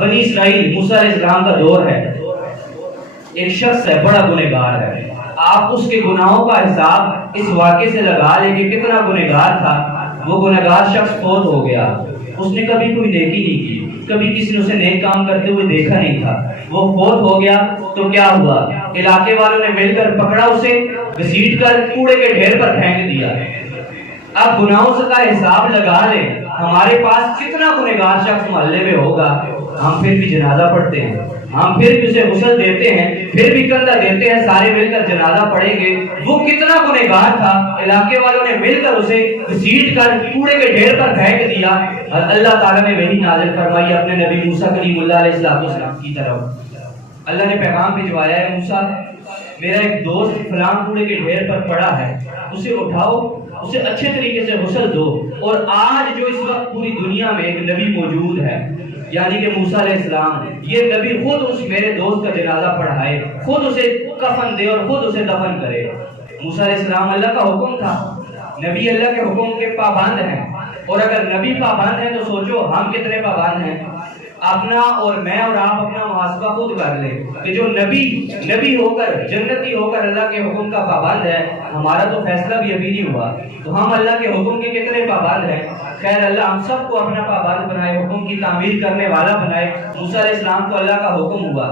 بنی اسرائیل موسیٰ علیہ السلام کا دور ہے، ایک شخص ہے بڑا گنہگار ہے، آپ اس کے گناہوں کا حساب اس واقعے سے لگا لیں کہ کتنا گنہگار تھا۔ وہ گنہگار شخص فوت ہو گیا، اس نے کبھی کوئی نیکی نہیں کی، کبھی کسی نے اسے نیک کام کرتے ہوئے دیکھا نہیں تھا۔ وہ فوت ہو گیا تو کیا ہوا، علاقے والوں نے مل کر پکڑا اسے، گھسیٹ کر کوڑے کے ڈھیر پر پھینک دیا۔ اب گناہوں سے کا حساب لگا لیں، ہمارے پاس کتنا گنہگار شخص محلے میں ہوگا، ہم پھر بھی جنازہ پڑھتے ہیں، ہم پھر بھی اسے غسل دیتے ہیں، پھر بھی کندھا دیتے ہیں، سارے مل کر جنازہ پڑھیں گے۔ وہ کتنا گنہگار تھا، علاقے والوں نے مل کر اسے گھسیٹ کر کوڑے کے ڈھیر پر پھینک دیا۔ اللہ تعالیٰ نے وحی نازل فرمائی اپنے نبی موسیٰ کلیم اللہ علیہ السلام کی طرف۔ اللہ نے پیغام بھجوایا ہے، موسیٰ میرا ایک دوست فلاں کوڑے کے ڈھیر پر پڑا ہے، اسے اٹھاؤ، اسے اچھے طریقے سے غسل دو۔ اور آج جو اس وقت پوری دنیا میں ایک نبی موجود ہے، یعنی کہ موسیٰ علیہ السلام، یہ نبی خود اس میرے دوست کا جنازہ پڑھائے، خود اسے کفن دے اور خود اسے دفن کرے۔ موسیٰ علیہ السلام اللہ کا حکم تھا، نبی اللہ کے حکم کے پابند ہیں، اور اگر نبی پابند ہیں تو سوچو ہم کتنے پابند ہیں۔ اپنا اور میں اور آپ اپنا محاسبہ خود کر لیں کہ جو نبی ہو کر، جنتی ہو کر اللہ کے حکم کا پابند ہے، ہمارا تو فیصلہ بھی ابھی نہیں ہوا، تو ہم اللہ کے حکم کے کتنے پابند ہیں۔ خیر اللہ ہم سب کو اپنا پابند بنائے، حکم کی تعمیر کرنے والا بنائے۔ موسیٰ علیہ السلام کو اللہ کا حکم ہوا،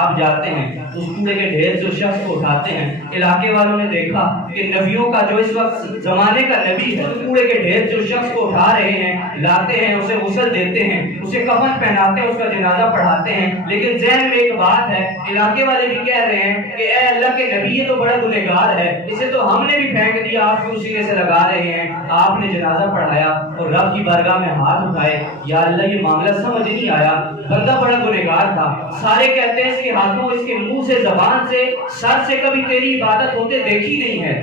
آپ جاتے ہیں اس کوڑے کے ڈھیر سے اس شخص کو اٹھاتے ہیں۔ علاقے والوں نے دیکھا کہ نبیوں کا جو اس وقت زمانے کا نبی ہے، کوڑے کے ڈھیر سے اس شخص کو اٹھا رہے ہیں، لاتے ہیں، اسے غسل دیتے ہیں، اسے کفن پہناتے ہیں، اس کا جنازہ پڑھاتے ہیں۔ لیکن ذہن میں ایک بات ہے، علاقے والے بھی کہہ رہے ہیں کہ اے اللہ کے نبی یہ تو بڑا گنہگار ہے، اسے تو ہم نے بھی پھینک دیا، آپ کیوں سینے سے لگا رہے ہیں۔ آپ نے جنازہ پڑھایا اور رب کی بارگاہ میں ہاتھ اٹھائے، یا اللہ یہ معاملہ سمجھ نہیں آیا، بندہ بڑا گنہگار تھا، سارے کہتے ہیں اس کے ہاتھوں، اس کے منہ سے، زبان سے، سر سے کبھی تیری عبادت ہوتے دیکھی نہیں ہے،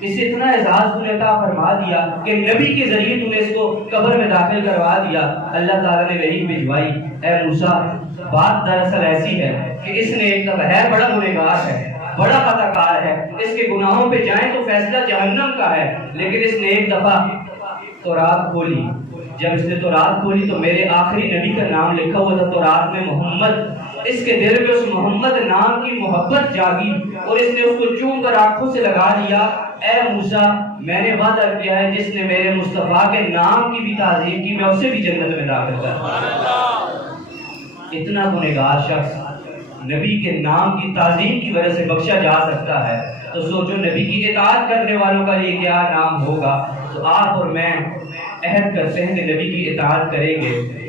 اسے اتنا اعزاز تو نے عطا فرما دیا کہ نبی کے ذریعے تو نے اس کو قبر میں داخل کروا دیا۔ اللہ تعالیٰ نے وحی بھجوائی، اے موسیٰ بات دراصل ایسی ہے کہ اس نے ایک دفعہ ہے بڑا گنہگار ہے، بڑا خطا کار ہے، اس کے گناہوں پہ جائیں تو فیصلہ جہنم کا ہے، لیکن اس نے ایک دفعہ تورات کھولی، جب اس نے تورات کھولی تو میرے آخری نبی کا نام لکھا ہوا تھا تورات میں، محمد۔ اس کے دل میں اس محمد نام کی محبت جاگی اور اس نے اس کو چوم کر آنکھوں سے لگا لیا، اے موسیٰ میں نے وعدہ کیا ہے جس نے میرے مصطفیٰ کے نام کی بھی تعظیم کی میں اسے بھی جنت میں داخل کروں۔ اتنا گنہگار شخص نبی کے نام کی تعظیم کی وجہ سے بخشا جا سکتا ہے، تو سوچو نبی کی اطاعت کرنے والوں کا یہ کیا نام ہوگا۔ تو آپ اور میں عہد کرتے ہیں کہ نبی کی اطاعت کریں گے،